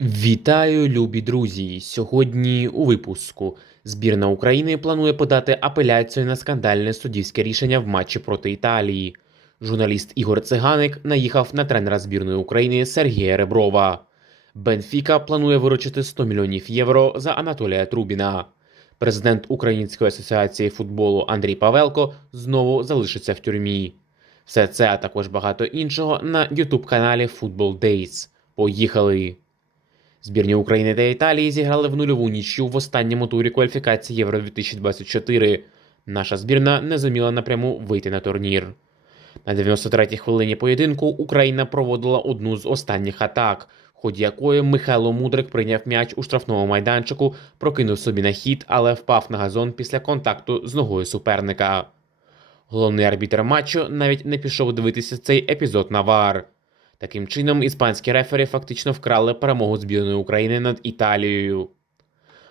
Вітаю, любі друзі! Сьогодні у випуску збірна України планує подати апеляцію на скандальне суддівське рішення в матчі проти Італії. Журналіст Ігор Циганик наїхав на тренера збірної України Сергія Реброва. Бенфіка планує виручити 100 мільйонів євро за Анатолія Трубіна. Президент Української асоціації футболу Андрій Павелко знову залишиться в тюрмі. Все це, а також багато іншого на youtube каналі Football Days. Поїхали! Збірні України та Італії зіграли в нульову нічю в останньому турі кваліфікації Євро 2024. Наша збірна не зуміла напряму вийти на турнір. На 93-й хвилині поєдинку Україна проводила одну з останніх атак, в ході якої Михайло Мудрик прийняв м'яч у штрафному майданчику, прокинув собі на хід, але впав на газон після контакту з ногою суперника. Головний арбітр матчу навіть не пішов дивитися цей епізод на ВАР. Таким чином, іспанські рефері фактично вкрали перемогу збірної України над Італією.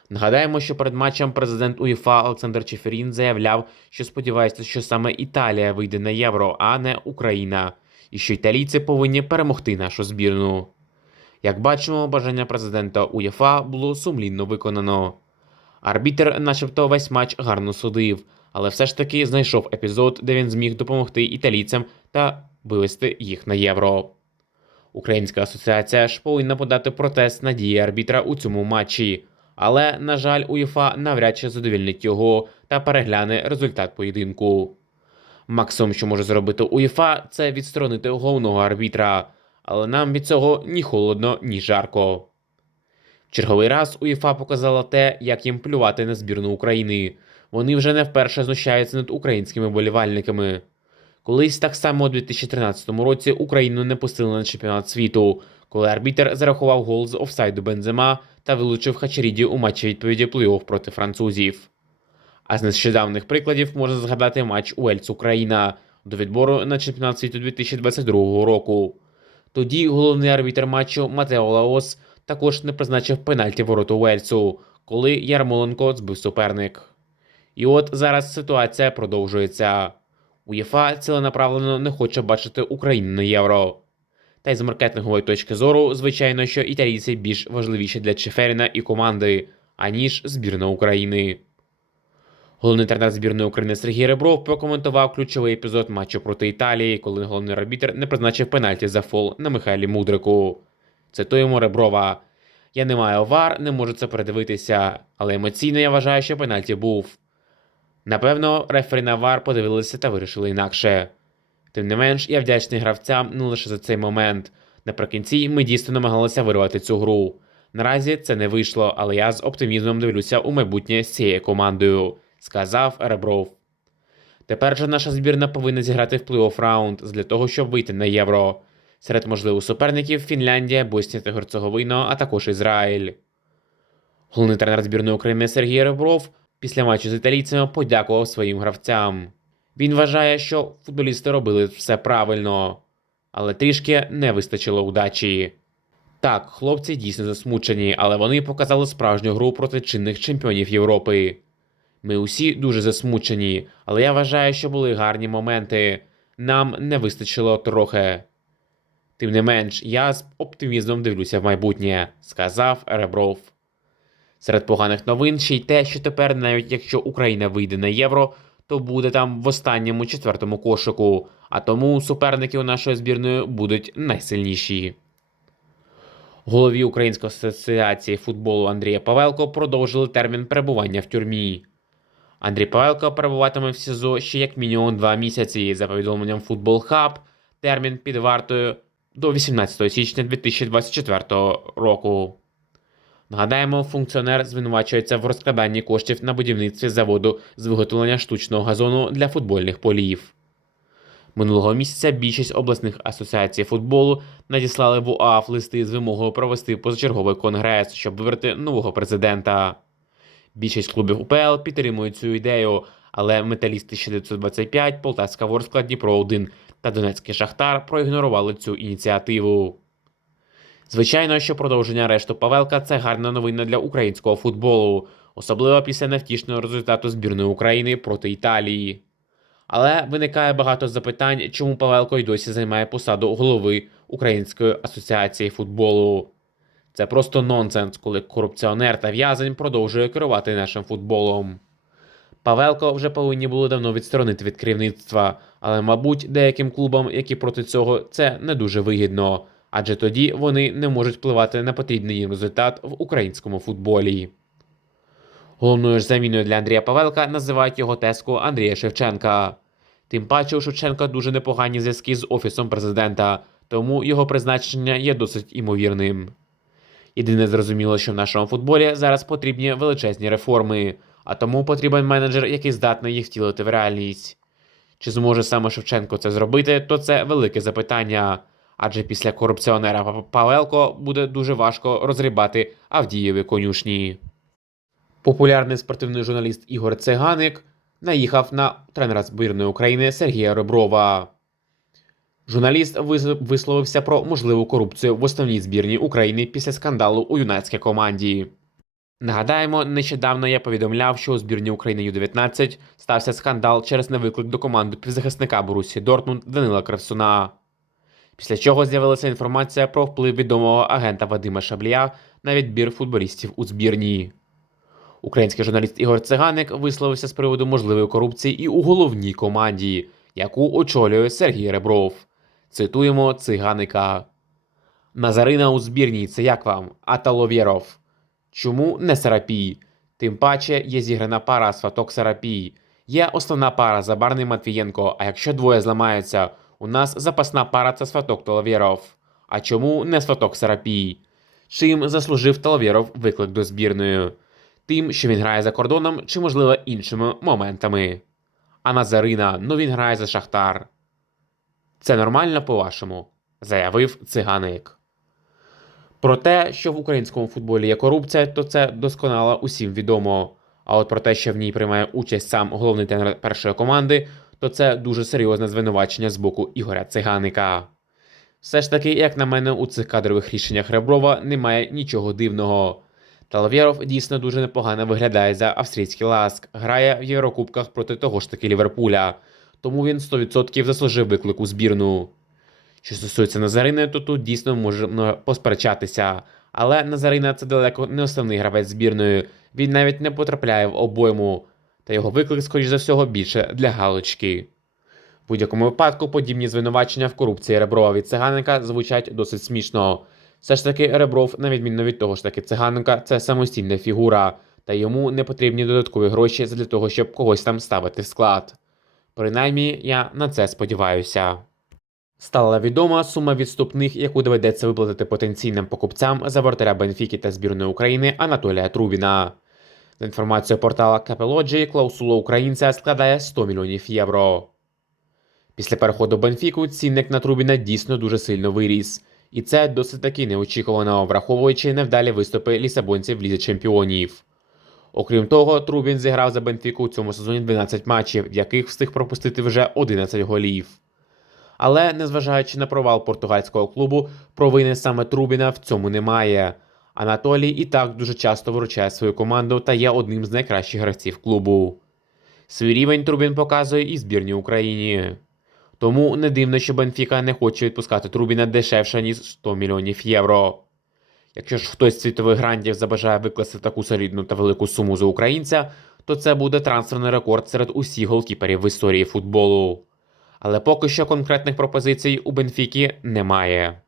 Нагадаємо, що перед матчем президент УЄФА Олександр Чеферін заявляв, що сподівається, що саме Італія вийде на євро, а не Україна, і що італійці повинні перемогти нашу збірну. Як бачимо, бажання президента УЄФА було сумлінно виконано. Арбітер, начебто, весь матч гарно судив, але все ж таки знайшов епізод, де він зміг допомогти італійцям та вивести їх на євро. Українська асоціація ж повинна подати протест на дії арбітра у цьому матчі, але, на жаль, УЄФА навряд чи задовільнить його та перегляне результат поєдинку. Максимум, що може зробити УЄФА, це відсторонити головного арбітра, але нам від цього ні холодно, ні жарко. Черговий раз УЄФА показала те, як їм плювати на збірну України. Вони вже не вперше знущаються над українськими болівальниками. Колись так само у 2013 році Україну не пустили на чемпіонат світу, коли арбітер зарахував гол з офсайду Бензема та вилучив Хачеріді у матчі відповіді плей-офф проти французів. А з нещодавних прикладів можна згадати матч Уельц Україна до відбору на чемпіонат світу 2022 року. Тоді головний арбітр матчу Матео Лаос також не призначив пенальті вороту Уельцу, коли Ярмоленко збив суперник. І от зараз ситуація продовжується. УЄФА ціленаправлено не хоче бачити Україну на євро. Та й з маркетингової точки зору, звичайно, що італійці більш важливіші для Чеферіна і команди, аніж збірна України. Головний тренер збірної України Сергій Ребров прокоментував ключовий епізод матчу проти Італії, коли головний арбітр не призначив пенальті за фол на Михайлі Мудрику. Цитуємо Реброва: Я не маю вар, не можу це передивитися, але емоційно я вважаю, що пенальті був. Напевно, рефері на ВАР подивилися та вирішили інакше. Тим не менш, я вдячний гравцям не лише за цей момент. Наприкінці ми дійсно намагалися вирвати цю гру. Наразі це не вийшло, але я з оптимізмом дивлюся у майбутнє з цією командою, сказав Ребров. Тепер же наша збірна повинна зіграти в плей-офф раунд для того, щоб вийти на євро. Серед можливих суперників Фінляндія, Боснія та Герцеговина, а також Ізраїль. Головний тренер збірної України Сергій Ребров після матчу з італійцями подякував своїм гравцям. Він вважає, що футболісти робили все правильно, але трішки не вистачило удачі. Так, хлопці дійсно засмучені, але вони показали справжню гру проти чинних чемпіонів Європи. Ми усі дуже засмучені, але я вважаю, що були гарні моменти. Нам не вистачило трохи. Тим не менш, я з оптимізмом дивлюся в майбутнє, сказав Ребров. Серед поганих новин ще й те, що тепер, навіть якщо Україна вийде на євро, то буде там в останньому четвертому кошику, а тому суперники у нашої збірної будуть найсильніші. Голові Української асоціації футболу Андрія Павелко продовжили термін перебування в тюрмі. Андрій Павелко перебуватиме в СІЗО ще як мінімум два місяці. За повідомленням Football Hub, термін під вартою до 18 січня 2024 року. Нагадаємо, функціонер звинувачується в розкраданні коштів на будівництві заводу з виготовлення штучного газону для футбольних полів. Минулого місяця більшість обласних асоціацій футболу надіслали в УАФ листи з вимогою провести позачерговий конгрес, щоб вибрати нового президента. Більшість клубів УПЛ підтримують цю ідею, але металісти 1925, Полтавська Ворскла, Дніпро 1 та Донецький Шахтар проігнорували цю ініціативу. Звичайно, що продовження арешту Павелка це гарна новина для українського футболу, особливо після невтішного результату збірної України проти Італії. Але виникає багато запитань, чому Павелко й досі займає посаду голови Української асоціації футболу. Це просто нонсенс, коли корупціонер та в'язень продовжує керувати нашим футболом. Павелко вже повинні були давно відсторонити від керівництва, але, мабуть, деяким клубам, які проти цього, це не дуже вигідно, адже тоді вони не можуть впливати на потрібний їм результат в українському футболі. Головною ж заміною для Андрія Павелка називають його тезку Андрія Шевченка. Тим паче у Шевченка дуже непогані зв'язки з офісом президента, тому його призначення є досить імовірним. Єдине зрозуміло, що в нашому футболі зараз потрібні величезні реформи, а тому потрібен менеджер, який здатний їх втілити в реальність. Чи зможе саме Шевченко це зробити, то це велике запитання. Адже після корупціонера Павелко буде дуже важко розрібати Авдієві конюшні. Популярний спортивний журналіст Ігор Циганик наїхав на тренера збірної України Сергія Реброва. Журналіст висловився про можливу корупцію в основній збірній України після скандалу у юнацькій команді. Нагадаємо, нещодавно я повідомляв, що у збірні України Ю-19 стався скандал через невиклик до команди півзахисника Борусі Дортмунд Данила Кравсуна. Після чого з'явилася інформація про вплив відомого агента Вадима Шаблія на відбір футболістів у збірні. Український журналіст Ігор Циганик висловився з приводу можливої корупції і у головній команді, яку очолює Сергій Ребров. Цитуємо циганика. Назарина у збірній це як вам? Аталовєров. Чому не Сарапій? Тим паче є зіграна пара Сваток Сарапій. Є основна пара Забарний Матвієнко, а якщо двоє зламаються, у нас запасна пара це Сваток Толовєров. А чому не Сваток Сарапій? Чим заслужив Толовєров виклик до збірної? Тим, що він грає за кордоном, чи, можливо, іншими моментами. А Назарина, ну він грає за Шахтар. Це нормально по-вашому, заявив циганик. Про те, що в українському футболі є корупція, то це досконало усім відомо. А от про те, що в ній приймає участь сам головний тренер першої команди, то це дуже серйозне звинувачення з боку Ігоря Циганика. Все ж таки, як на мене, у цих кадрових рішеннях Реброва немає нічого дивного. Талавєров дійсно дуже непогано виглядає за австрійський ласк, грає в Єврокубках проти того ж таки Ліверпуля, тому він 100% заслужив виклик у збірну. Що стосується Назарини, то тут дійсно можна посперечатися. Але Назарина це далеко не основний гравець збірної, він навіть не потрапляє в обойму, та його виклик, скоріш за всього, більше для галочки. В будь-якому випадку подібні звинувачення в корупції Реброва від циганика звучать досить смішно. Все ж таки, Ребров, на відміну від того ж таки циганика, це самостійна фігура, та йому не потрібні додаткові гроші для того, щоб когось там ставити в склад. Принаймні, я на це сподіваюся. Стала відома сума відступних, яку доведеться виплатити потенційним покупцям за вратаря Бенфіки та збірної України Анатолія Трубіна. За інформацією портала Capeloggy, клаусула українця складає 100 мільйонів євро. Після переходу Бенфіку цінник на Трубіна дійсно дуже сильно виріс. І це досить таки неочікувано, враховуючи невдалі виступи лісабонців в Лізі Чемпіонів. Окрім того, Трубін зіграв за Бенфіку у цьому сезоні 12 матчів, в яких встиг пропустити вже 11 голів. Але, незважаючи на провал португальського клубу, провини саме Трубіна в цьому немає. Анатолій і так дуже часто виручає свою команду та є одним з найкращих гравців клубу. Свій рівень Трубін показує і збірній Україні. Тому не дивно, що Бенфіка не хоче відпускати Трубіна дешевше, ніж 100 мільйонів євро. Якщо ж хтось з світових грандів забажає викласти таку солідну та велику суму за українця, то це буде трансферний рекорд серед усіх голкіперів в історії футболу. Але поки що конкретних пропозицій у Бенфіки немає.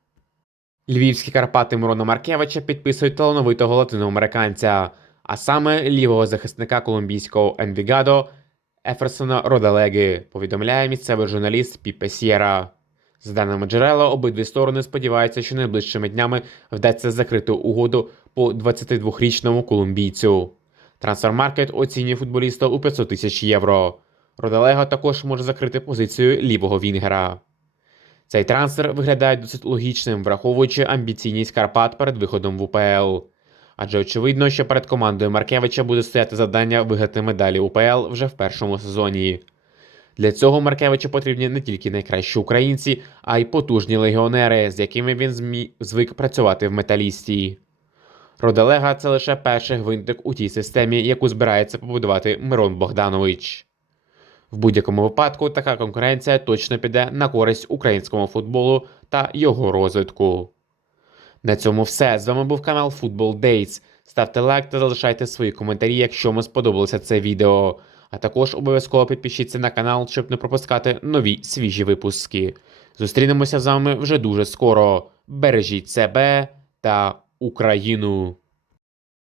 Львівські Карпати Мирона Маркевича підписують талановитого латиноамериканця, а саме лівого захисника колумбійського Енвігадо Еферсона Родалеги, повідомляє місцевий журналіст Піпе Сєра. За даними джерела, обидві сторони сподіваються, що найближчими днями вдасться закрити угоду по 22-річному колумбійцю. Трансфермаркет оцінює футболіста у 500 тисяч євро. Родалего також може закрити позицію лівого Вінгера. Цей трансфер виглядає досить логічним, враховуючи амбіційність Карпат перед виходом в УПЛ. Адже очевидно, що перед командою Маркевича буде стояти завдання виграти медалі УПЛ вже в першому сезоні. Для цього Маркевичу потрібні не тільки найкращі українці, а й потужні легіонери, з якими він змі... звик працювати в металісті. Родалега це лише перший гвинтик у тій системі, яку збирається побудувати Мирон Богданович. В будь-якому випадку така конкуренція точно піде на користь українському футболу та його розвитку. На цьому все. З вами був канал Football Days. Ставте лайк та залишайте свої коментарі, якщо вам сподобалося це відео. А також обов'язково підпишіться на канал, щоб не пропускати нові свіжі випуски. Зустрінемося з вами вже дуже скоро. Бережіть себе та Україну!